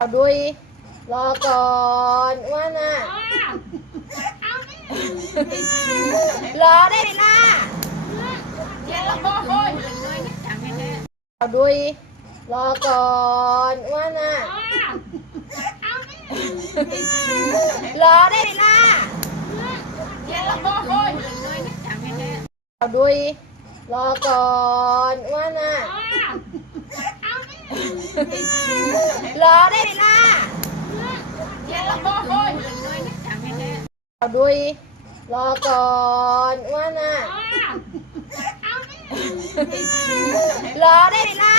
เอาดุยรอก่อนว่าน่ะรอได้ล่ะเอาดุยรอก่อนว่าน่ะรอได้ล่ะเอาดุยรอก่อนว่าน่ะรอได้ล่ะเอาดุยรอก่อนว่าน่ะรอได้ล่ะ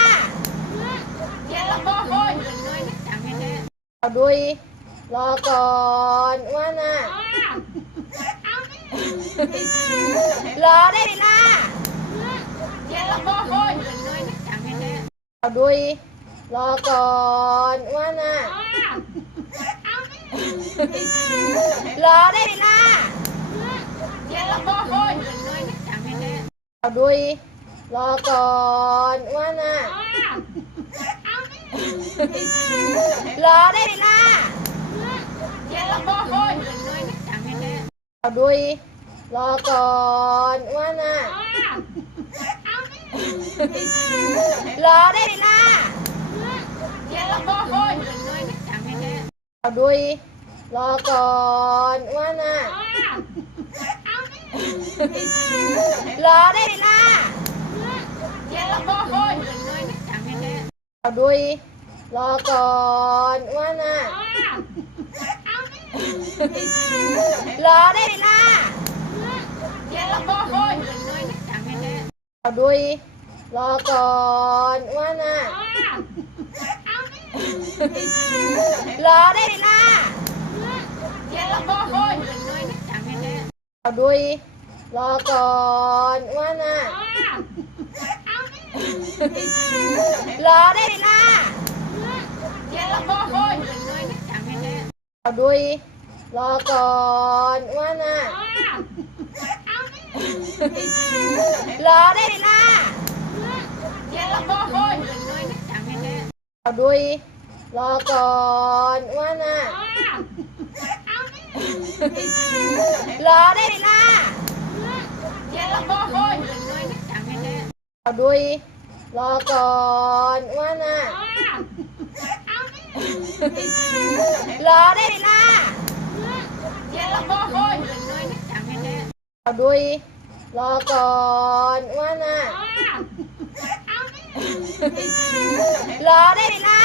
เอาดุยรอก่อนว่าน่ะรอได้ล่ะเอาดุยรอก่อนว่าน่ะรอได้ล่ะเอาดุยรอก่อนว่าน่ะรอได้ล่ะเอาดุยรอก่อนว่าน่ะรอได้ล่ะเอาดุยรอก่อนว่าน่ะรอได้ล่ะเอาดุยรอก่อนว่าน่ะรอได้ล่ะเอาดุยรอก่อนว่าน่ะรอได้ล่ะเอาดุยรอก่อนว่าน่ะรอได้ล่ะเอาดุยรอก่อนว่าน่ะรอได้ล่ะเอาดุยรอก่อนว่าน่ะรอได้ล่ะเอาดุยรอก่อนว่าน่ะรอได้ล่ะเอาดุยรอก่อนว่าน่ะรอได้ล่ะ